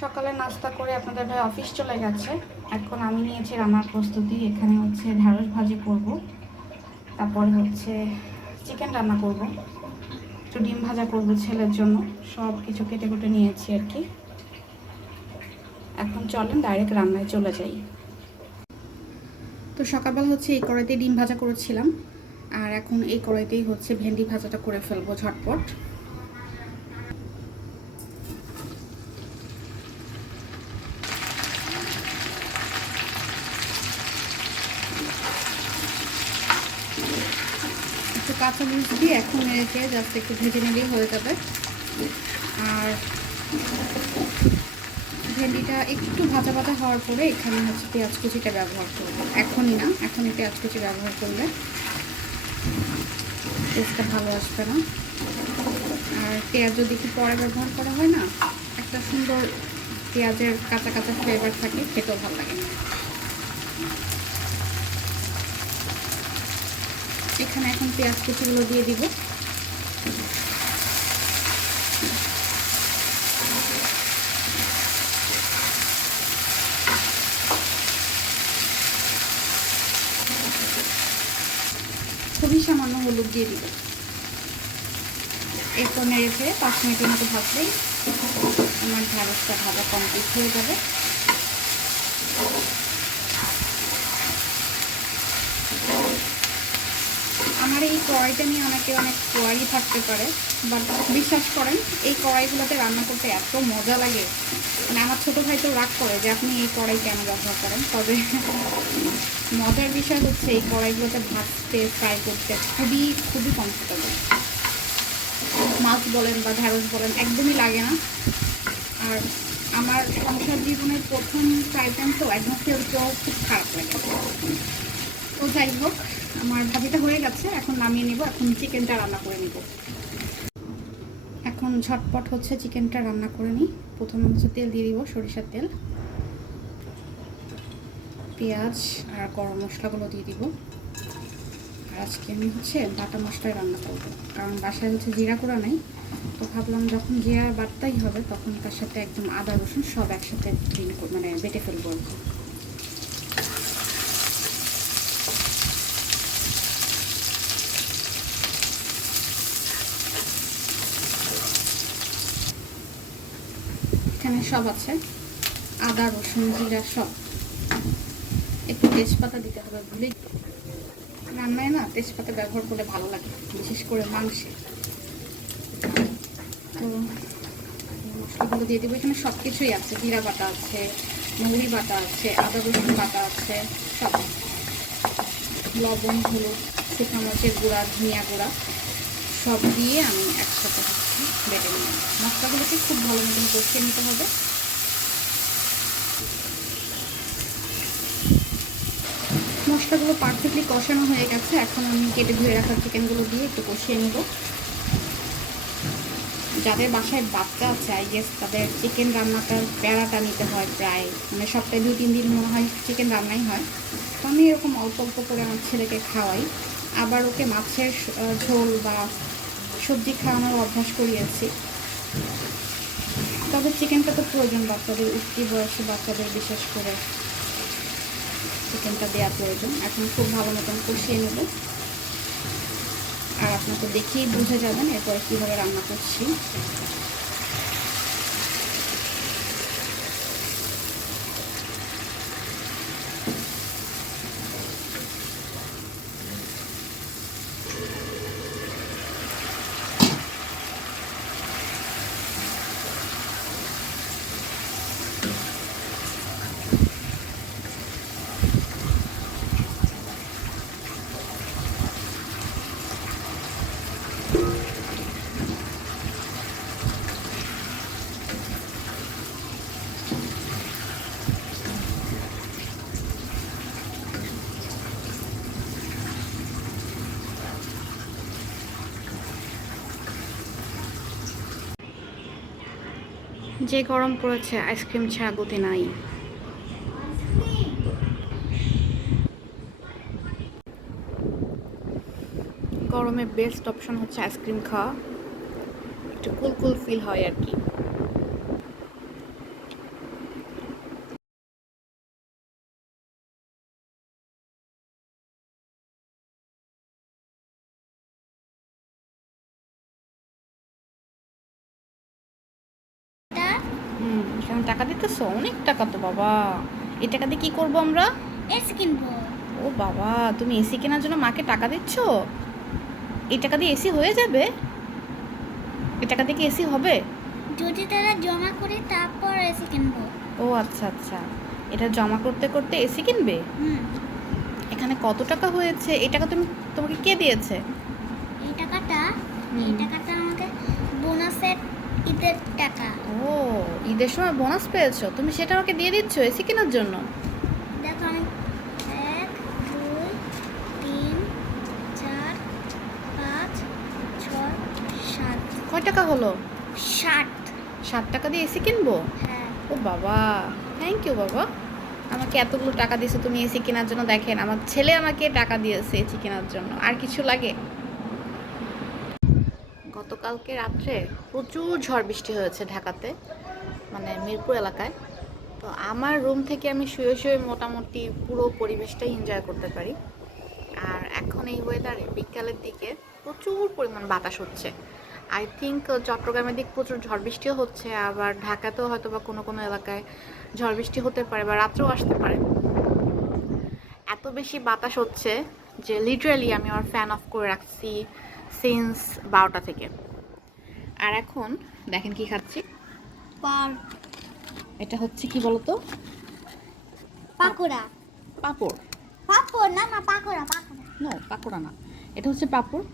সকালে নাস্তা করে আপনাদের ভাই অফিস চলে গেছে। এখন আমি নিয়েছি রান্নার প্রস্তুতি। এখানে হচ্ছে ঢ্যাঁড়স ভাজি করব। তারপরে হচ্ছে চিকেন রান্না করব। একটু ডিম ভাজা করব ছেলের জন্য। সব কিছু কেটে কুটে নিয়েছি আর কি। এখন চলেন ডাইরেক্ট রান্নায় চলে যাই। তো সকালবেলা হচ্ছে এই কড়াইতে ডিম ভাজা করেছিলাম। আর এখন এই কড়াইতেই হচ্ছে ভেন্ডি ভাজাটা করে ফেলব ঝটপট। কাঁচা মরিচ দিয়ে এখন রেখে জাস্ট একটু ভেজে নিলেই হয়ে যাবে। আর ভেন্ডিটা একটু ভাজা ভাজা হওয়ার পরে এখানে হচ্ছে পেঁয়াজ কুচিটা ব্যবহার করব। এখনই না, এখনই পেঁয়াজ কুচি ব্যবহার করলে টেস্টটা ভালো আসবে না। আর পেঁয়াজ যদি একটু পরে ব্যবহার করা হয় না, একটা সুন্দর পেঁয়াজের কাঁচা কাঁচা ফ্লেভার থাকে, খেতেও ভালো লাগে। এখানে এখন পেঁয়াজ কুচিগুলো দিয়ে দিব। খুবই সামান্য হলুদ দিয়ে দিব। এরপর নেড়ে ফেড়ে পাঁচ মিনিটের মতো ভাজলেই আমার ঢ্যাঁড়সটা ভাজা কমপ্লিট হয়ে যাবে। আমার এই কড়াইটা নিয়ে অনেকে অনেক কোয়ারি থাকতে পারে বাট বিশ্বাস করেন, এই কড়াইগুলোতে রান্না করতে এত মজা লাগে। মানে আমার ছোটো ভাই তো রাগ করে যে আপনি এই কড়াই কেন ব্যবহার করেন, তবে মজার বিষয় হচ্ছে এই কড়াইগুলোতে ভাজতে ফ্রাই করতে খুবই খুবই কমফোর্টেবল মাছ বলেন বা ঢ্যাঁড়স বলেন, একদমই লাগে না। আর আমার সংসার জীবনের প্রথম প্যান তো একদম ফেলতেও খুব খারাপ লাগে। তো যাই হোক আমার ভাজিটা হয়ে গেছে, এখন নামিয়ে নেব, এখন চিকেনটা রান্না করে নেব। এখন ঝটপট হচ্ছে চিকেনটা রান্না করে নিই। প্রথমে হচ্ছে তেল দিয়ে দিব, সরিষার তেল। পেঁয়াজ আর গরম মশলাগুলো দিয়ে দিব। আর আজকে আমি হচ্ছে বাটা মশলায় রান্না করব, কারণ বাসায় হচ্ছে জিরা করা নেই। তো ভাবলাম যখন জিরা বাটতেই হবে, তখন তার সাথে একদম আদা রসুন সব একসাথে মানে বেটে ফেলব আর কি। এখানে সব আছে। আদা, রসুন, জিরা সব। একটু তেজপাতা দিতে হবে ভুলে রান্নায় না তেজপাতা ব্যবহার করলে ভালো লাগে, বিশেষ করে মাংসে। তো মশলাগুলো দিয়ে দেবো। এখানে সব কিছুই আছে। জিরা বাটা আছে, মুড়ি বাটা আছে, আদা, রসুন বাটা আছে, সব লবণ, হলুদ মরিচের গুঁড়া, ধনিয়া গুঁড়া। সব দিয়ে আমি একসাথে হচ্ছে বেটে নিই মশলাগুলোকে খুব ভালো মতন কষিয়ে নিতে হবে। মশলাগুলো পারফেক্টলি কষানো হয়ে গেছে। এখন আমি কেটে ধুয়ে রাখা চিকেনগুলো দিয়ে একটু কষিয়ে নেব। যাদের বাসায় বাচ্চা আছে আই গেস তাদের চিকেন রান্নাটার প্যারাটা নিতে হয় প্রায়। মানে সপ্তাহে দুই, তিন দিন মনে হয় চিকেন রান্নাই হয়। তো আমি এরকম অল্প অল্প করে আমার ছেলেকে খাওয়াই। আবার ওকে মাছের ঝোল বা সবজি খাওয়ানোর অভ্যাস করিয়েছি। তবে চিকেনটা তো প্রয়োজন বাচ্চাদের, উঠতি বয়সে বাচ্চাদের বিশেষ করে চিকেনটা দেওয়া প্রয়োজন। এখন খুব ভালো মতন কষিয়ে নেব। আর আপনাকে দেখেই বুঝে যাবেন এরপরে কীভাবে রান্না করছি। যে গরম পড়েছে, আইসক্রিম ছাড়া গতি নাই। গরমে বেস্ট অপশন হচ্ছে আইসক্রিম খাওয়া। একটু কুল কুল ফিল হয় আর কি। টাকা দিতেছো? অনেক টাকা তো বাবা। এই টাকা দিয়ে কি করব আমরা? এসি কিনবো। ও বাবা তুমি এসি কেনার জন্য মাকে টাকা দিচ্ছ? এই টাকা দিয়ে এসি হয়ে যাবে? এই টাকা দিয়ে কি এসি হবে? যদি তারা জমা করে তারপর এসি কিনবো। ও আচ্ছা আচ্ছা। এটা জমা করতে করতে এসি কিনবে? হুম। এখানে কত টাকা হয়েছে? এই টাকা তুমি তোমাকে কে দিয়েছে? এই টাকাটা এই টাকাটা ঈদের টাকা। ও ঈদের সময় বোনাস পেয়েছ? তুমি সেটা আমাকে দিয়ে দিচ্ছ এসি কেনার জন্য? দেখো আমি এক দুই তিন চার পাঁচ ছয় সাত। কয় টাকা হলো? ষাট। ষাট টাকা দিয়ে এসি কিনবো? হ্যাঁ। ও বাবা থ্যাংক ইউ বাবা। আমাকে এতগুলো টাকা দিয়েছ তুমি এসি কেনার জন্য দেখেন আমার ছেলে আমাকে টাকা দিয়েছে এসি কেনার জন্য। আর কিছু লাগে? গতকালকে রাত্রে প্রচুর ঝড় বৃষ্টি হয়েছে ঢাকাতে মানে মিরপুর এলাকায়। তো আমার রুম থেকে আমি শুয়ে শুয়ে মোটামুটি পুরো পরিবেশটাই এনজয় করতে পারি। আর এখন এই ওয়েদারে বিকালের দিকে প্রচুর পরিমাণ বাতাস হচ্ছে। আই থিঙ্ক চট্টগ্রামের দিক প্রচুর ঝড় বৃষ্টিও হচ্ছে, আবার ঢাকাতেও হয়তো বা কোনো কোনো এলাকায় ঝড় বৃষ্টি হতে পারে বা রাত্রেও আসতে পারে। এত বেশি বাতাস হচ্ছে যে লিটারালি আমি আমার ফ্যান অফ করে রাখছি সিন্স বারোটা থেকে। আর এখন দেখেন কি খাচ্ছি। এটা হচ্ছে কি বলতো? পাকোড়া। পাপড়। পাপড় না না পাকোড়া পাকোড়া। নো পাকোড়া না। এটা হচ্ছে পাপড়।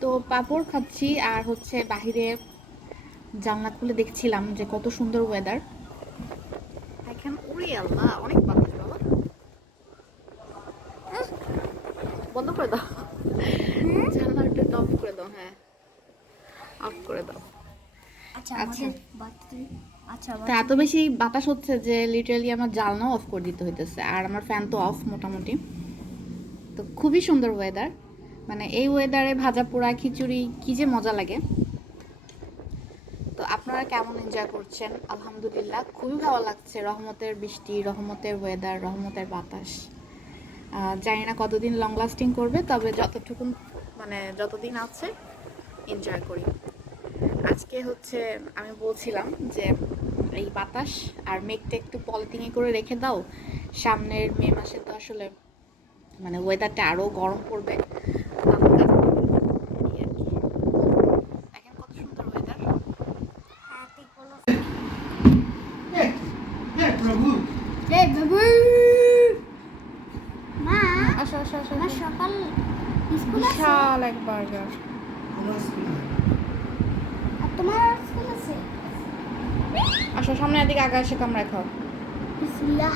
তো পাপড় খাচ্ছি আর হচ্ছে বাহিরে জানলা খুলে দেখছিলাম যে কত সুন্দর ওয়েদার এখন উড়ে আল্লাহ অনেক বাতাস বাবা। বন্ধ করে দাও। জানলাটা টপ করে দাও হ্যাঁ। অফ করে দাও। আচ্ছা আচ্ছা। আচ্ছা তা এত বেশি বাতাস হচ্ছে যে লিটারালি আমার জানলাও অফ করে দিতে হইতেছে আর আমার ফ্যান তো অফ মোটামুটি। তো খুবই সুন্দর ওয়েদার মানে এই ওয়েদারে ভাজা পোড়া খিচুড়ি কি যে মজা লাগে। তো আপনারা কেমন এনজয় করছেন? আলহামদুলিল্লাহ খুবই ভালো লাগছে। রহমতের বৃষ্টি রহমতের ওয়েদার রহমতের বাতাস। জানি না কতদিন লং লাস্টিং করবে তবে যতটুকু মানে যতদিন আছে এনজয় করি। আজকে হচ্ছে আমি বলছিলাম যে এই বাতাস আর মেঘটা একটু পলিথিনে করে রেখে দাও। সামনের মে মাসে তো আসলে মানে ওয়েদারটা আরও গরম পড়বে। তখন কাজে দেবে। আসো সামনে এদিকে আগাশে কামড়ায় খাও। বিসমিল্লাহ।